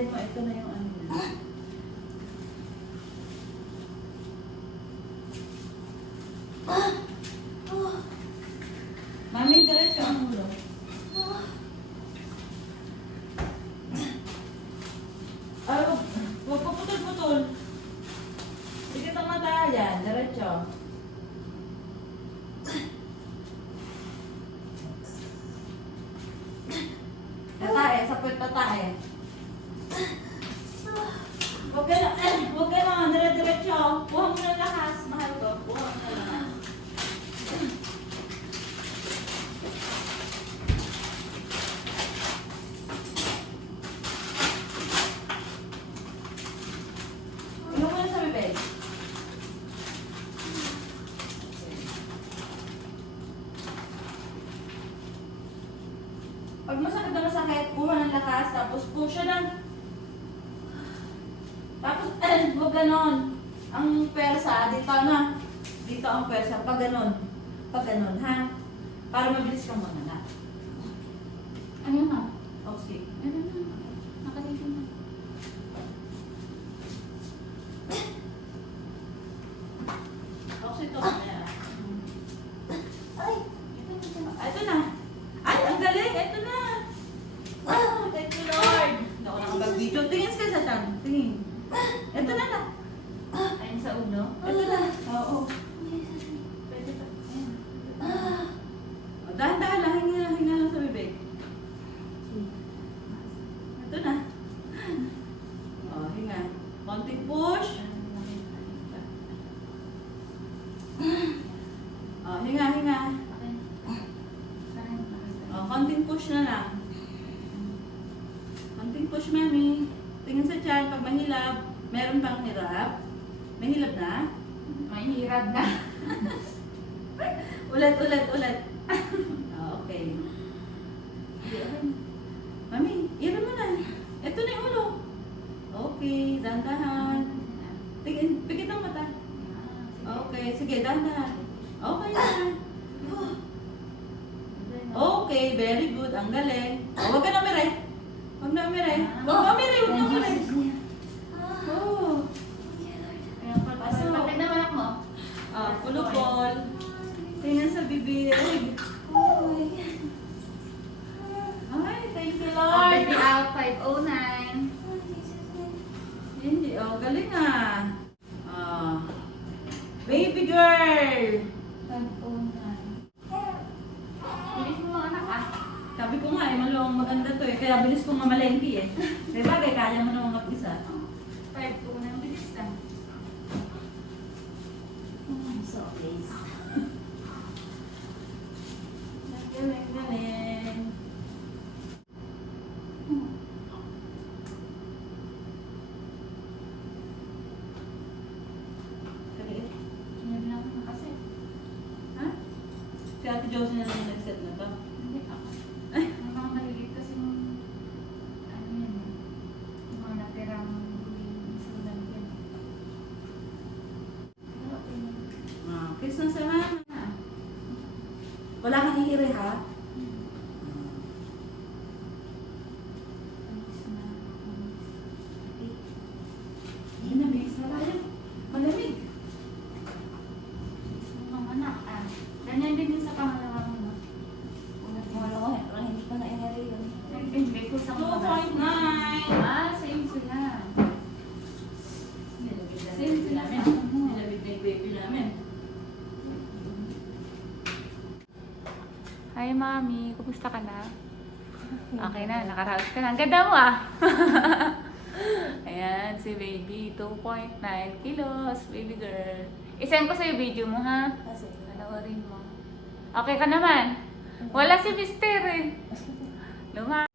Alin mo, ito na yung ano na. Mami, diretso ang ulo. Ay, huwag ko putol-putol. Sige itong mata yan, diretso. Tatae, sapit tatae. Huwag ka na, dire-diretso. Buha mo na lakas, mahal ko. Buha mo na lakas. Ino mo na sa bibig. Pag masakit, buha ng lakas, tapos push siya lang. Tapos, huwag ganon. Ang persa, dito na. Dito ang persa. Pag ganon. Pag ganon, ha? Para mabilis kang mamana. Ano yun ma? Okay. Ano na? Nakalitin na. Okay, ito. Mamaya. Ay! Ito na. Ay, ang galing. Ito na. Oh, thank you, Lord. Hindi ako nakapag-video. Tingin ka sa tiyan. Tingin. Ito na na. Ayun sa ulo? Ito na. Oo. Pwede pa. O, dahan-dahan lang. Hinga lang sa bibig. Ito na. O, hinga. Konting push. O, hinga. O, konting push na lang. Konting push, mami. Tingin sa tiyan. Pag mahilab, meron bang hirap? May hilab na? May hirap na. Ulat. Okay. Mami, ira mo na. Ito na yung ulo. Okay, dahan-dahan. Pikit ang mata. Okay, sige, dahan-dahan. Okay na. Okay, very good. Ang galing. Huwag ka na umire. Huwag na umire. Oh. Pasok. Bakit na malak mo? Pulupol. Tingnan sa bibig. Ay, thank you, Lord. Baby out 509. Hindi, galing ah. Baby girl. 509. Bilis mo mga anak ah. Sabi ko nga, maluwang maganda to eh. Kaya bilis kong mamalengki eh. Diba, kaya mo na mga isa. 509. Bilis lang. So, please. Galing. Kaliit. Yan lang na kasi. Ha? Si Ate Josie na lang nag-set na to. Hindi ako. Ay, ang mga maliliit kasi yung ano yan eh. Yung mga natirang sulan yan. Pero okay na. Kiss na sa mama. Wala kang iiri ha? Bilis na. Hindi na, bilis na tayo. Malamig. Bilis mo mga anak ah. Ganyan din yung sa pangalawa mo no? Hindi pa na inari yun. Hindi ko sa mga 2.9. Same sila. Same sila namin. Nilabit na yung baby namin. Hi, Mami. Kumusta ka na? Okay na, nakaraos ka na. Ang ganda mo ah! Ayan, si baby. 2.9 kilos, baby girl. Isend ko sa'yo video mo, ha? Panoorin mo. Okay ka naman? Wala si Mister eh. Luma.